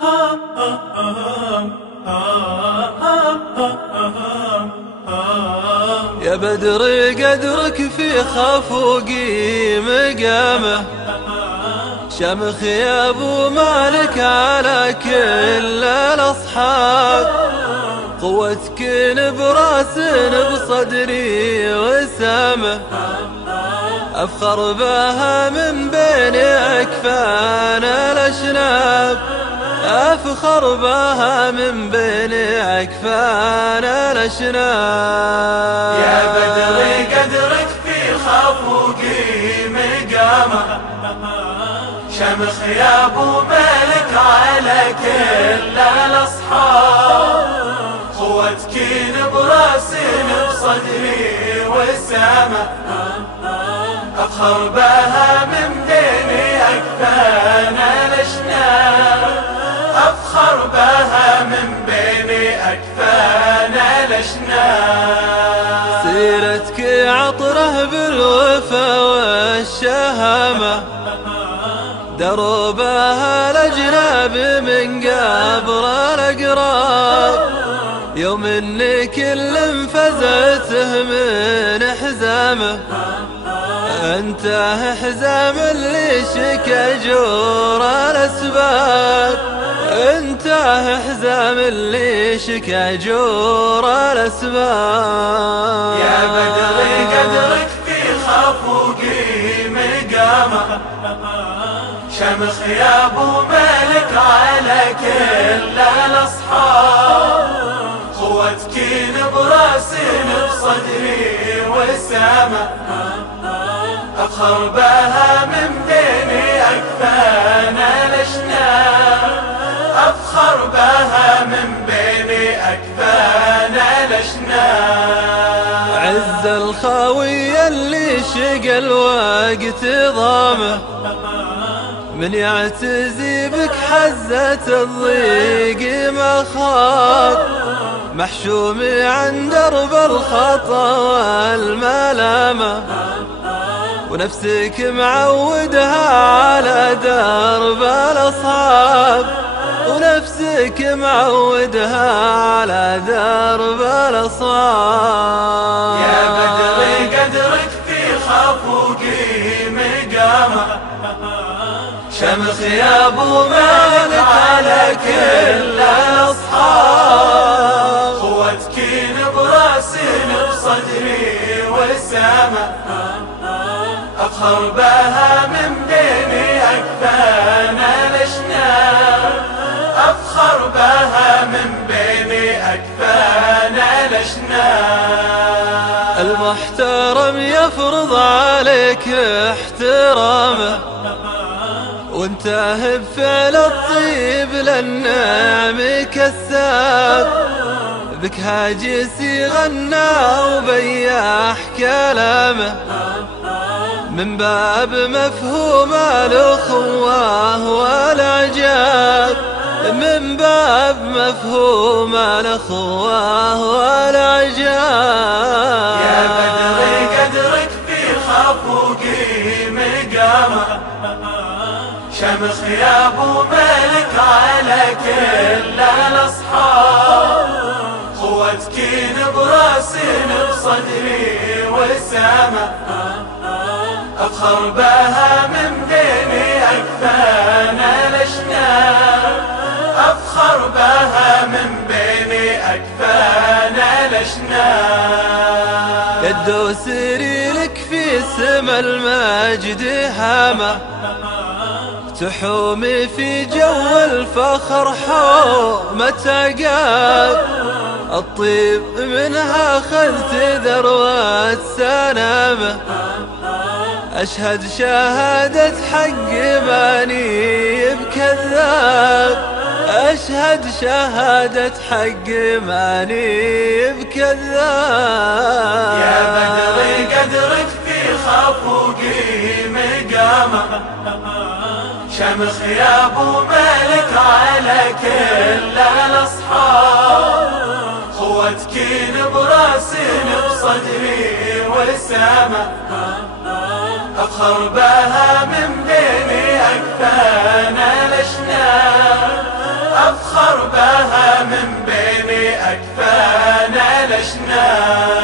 يا بدر قدرك في خفوقي مقامه، شمخ يا ابو مالك على كل الاصحاب، قوتك براس بصدري وسامه، افخر بها من بين اكفان الاشناب، افخر بها من بين اكفان الاشناب. يا بدر قدرك في خفوقي مقامه، شمخ يا ابو مالك على كل الاصحاب، قوتك براس بصدري وسامه، افخر بها من بين اكفان الاشناب، افخر بها من بين اكفان الاشناب. سيرتك عطره بالوفا والشهامه، دربها الاجناب من قبر الاقراب، يوم ان كل فزعته من حزامه، انت حزام اللي شكى جور الاسباب، انت حزام اللي شكى جور الاسباب. يا بدر قدرك في خفوقي مقامه، شمخ يا ابو مالك على كل الاصحاب، قوتك براس بصدري وسامه، افخر بها من بين اكفان الاشناب، افخر بها من بين اكفان الاشناب. عز الخاوية اللي شقى الوقت ضامه، من يعتزي بك حزة الضيق ما خاف، محشومي عن درب الخطا والملامة، ونفسك معودها على درب الأصحاب، ونفسك معودها على درب الأصحاب. يا بدر قدرك في خفوقي مقامه، شمخ يا ابو مالك على كل الاصحاب، قوتك براس بصدري وسامه، افخر بها من بين اكفان الاشناب، افخر بها من بين اكفان الاشناب. المحترم يفرض عليك احترامه، وانتهى بفعل الطيب للنعم كساب، بك هاجسي غنى وبياح كلامه، من باب مفهوم الاخوة والاعجاب، من باب مفهوم الاخوة والاعجاب. يا بدر قدرك في خفوقي مقامه، شمخ يا ابو مالك على كل الاصحاب، قوتك براس بصدري وسامه، افخر بها من بين اكفان الاشناب، افخر بها من بين اكفان الاشناب. يدو سري لك في سما المجد هامه، تحومي في جو الفخر حومة عقاب، الطيب منها خذت ذروة سلامه، أشهد شهادة حق ماني بكذاب، أشهد شهادة حق ماني بكذاب. يا بدر قدرك في خفوقي مقامه، شمخ يا ابو مالك على كل الاصحاب، قوتك براس بصدري وسامه، افخر بها من بين اكفان الاشناب، صفاها من بين أكفان الأشنان.